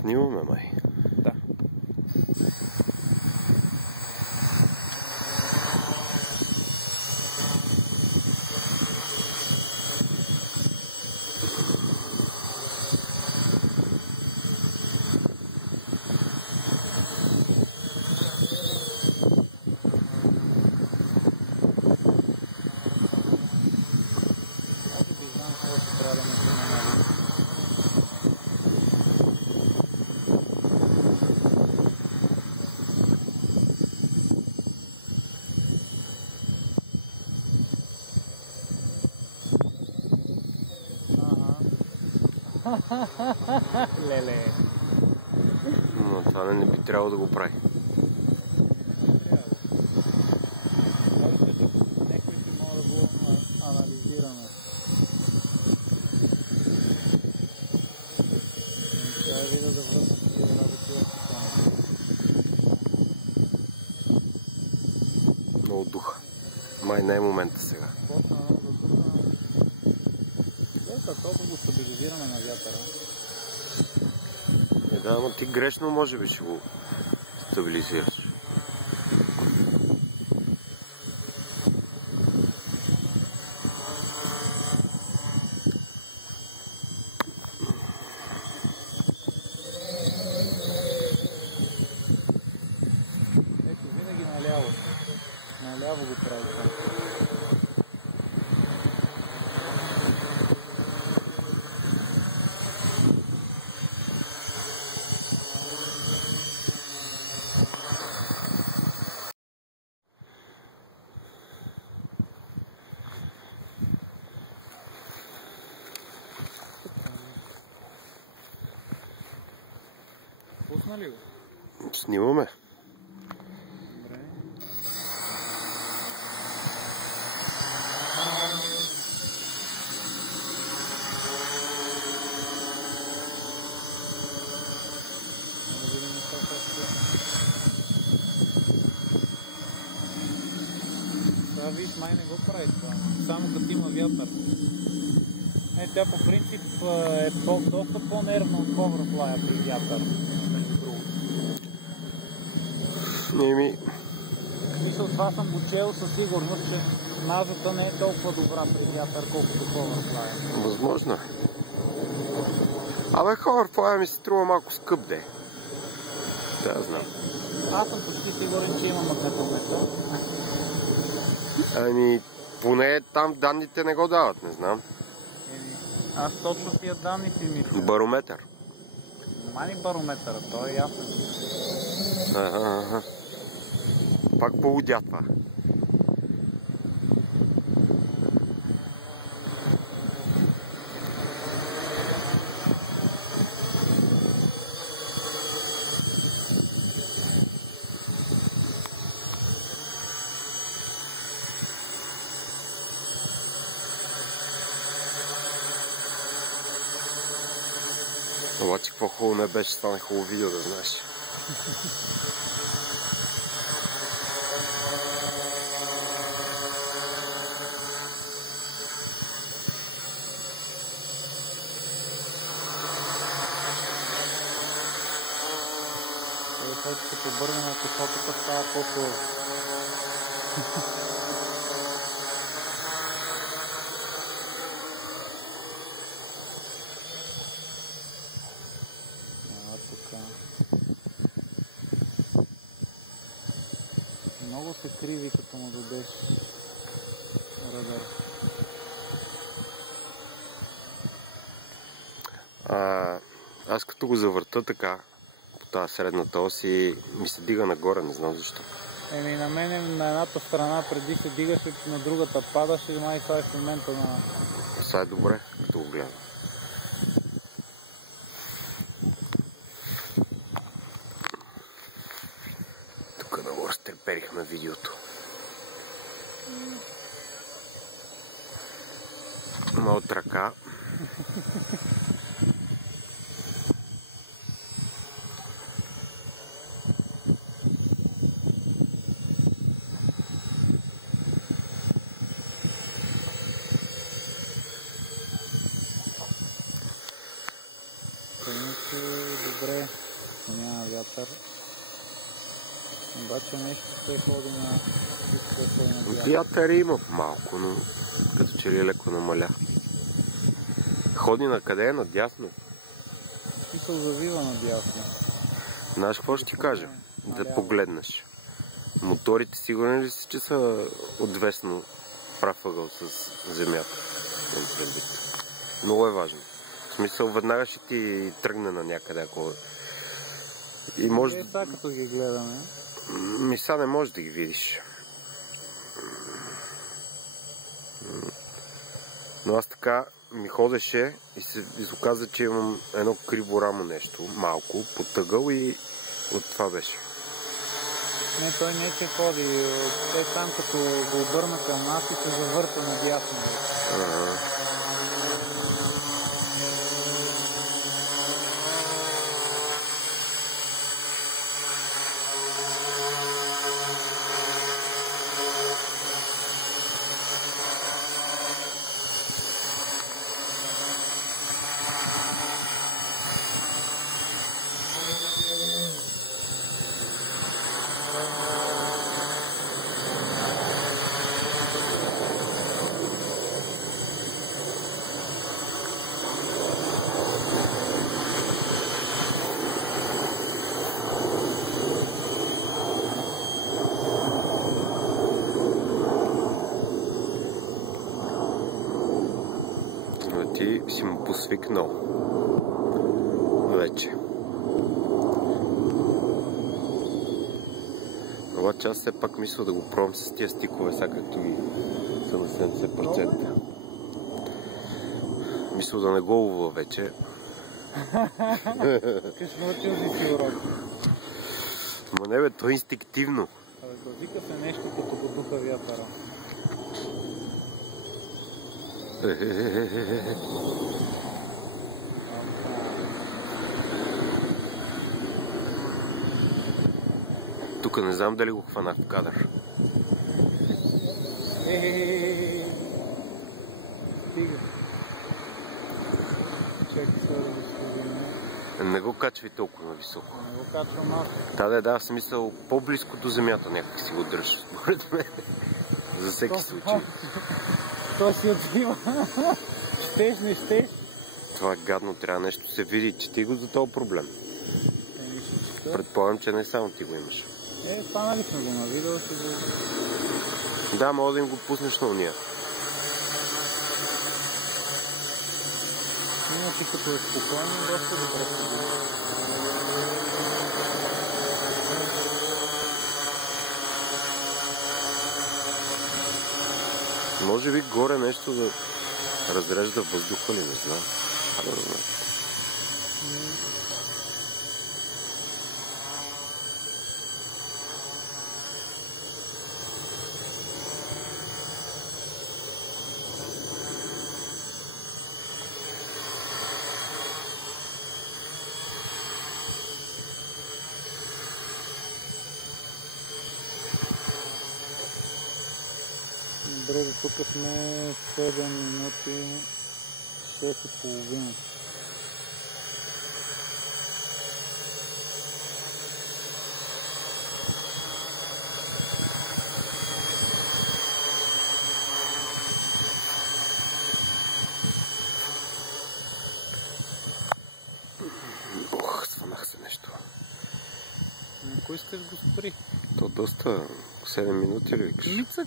Снимаме, май. Да. Леле. Но това не би трябвало да го прави. Някой ще може да го анализираме. Трябва да видя да върна тези работи. Много духа. Май не е момента сега. Толкова го стабилизираме на вятъра. Да, ама ти грешно може би ще го стабилизираш. Ето, винаги наляво. Наляво го прави това. Пусна ли го? Снимаме. Добре. Да видим това как е. Това виж, май не го прави това. Само като има вятър. Тя по принцип е доста по-нервна от Powerfly при вятър. Мисля, това съм го чел със сигурност, че мазата не е толкова добра при вятър, колкото Powerfly. Възможно е. Абе, Powerfly ми се струва малко скъп, де. Да, знам. Аз съм почти сигурен, че има магнетометър. Ами, поне там данните не го дават, не знам. Аз точно тия данни си мисля. Барометър. Мани барометъра, той е ясен. Ага. Пак полудя това. Обаче какво хубаво не беше, стане хубаво видео, да знаеш. Като обърнем на посоката, става по-сложно. Много се криви, като му дадеш радар. Аз като го завърта така, по тази средната ос и ми се дига нагоре, не знам защо. На мен на едната страна преди се дигаше, на другата падаше и май това е в момента на... Това е добре, като го гледам. Тук много разтреперихме видеото. Ама от ръка. Иначе добре, няма вятър. Обаче нещо се ходи на вятър. Вятър има малко, но като че ли леко намаля. Ходи на къде е? Надясно. Смисъл завива надясно. Знаеш какво ще ти кажа? Да погледнеш. Моторите сигурни ли са, че са отвесно прав ъгъл с земята? Много е важно. В смисъл, веднага ще ти тръгне на някъде, ако... И може... Сега като ги гледаме. Миса не можеш да ги видиш. Но аз така ми ходеше и се оказа, че имам едно криво рамо нещо, малко, потъгъл и от това беше. Не, той не се ходи. Те там като го обърна към нас и се завърта надясно. Ти си му посвикнал вече. Обаче аз все пак мисля да го пробвам с тия стикове, сега както ги са на 70%. Мисля да не го лова вече. Къс научил си си урок. Ма не бе, то е инстинктивно. Вика се нещо като го духа вятъра. Тук не знам дали го хванах в кадър. Стига. Чакай сега да го сложим. Не го качвай толкова високо. Не го качвам малко. Да, смисъл по-близко до земята някак си го дръж, според мен. За всеки случай. То си отива. Щеш, не щеш? Това е гадно, трябва нещо се види. Чети го за този проблем. Предполагам, че не само ти го имаш. Хванали сме го на видео, ще го... Да, мога да им го пуснеш на уния. Иначе като е спокойно, доста добре се види. Може би горе нещо да разрежда въздуха ли, не знам. Добре, до тук сме 7 минути, 6,5. Ох, сванах се нещо. На кой сте го спри? То доста 7 минути ли викаш? Мицък.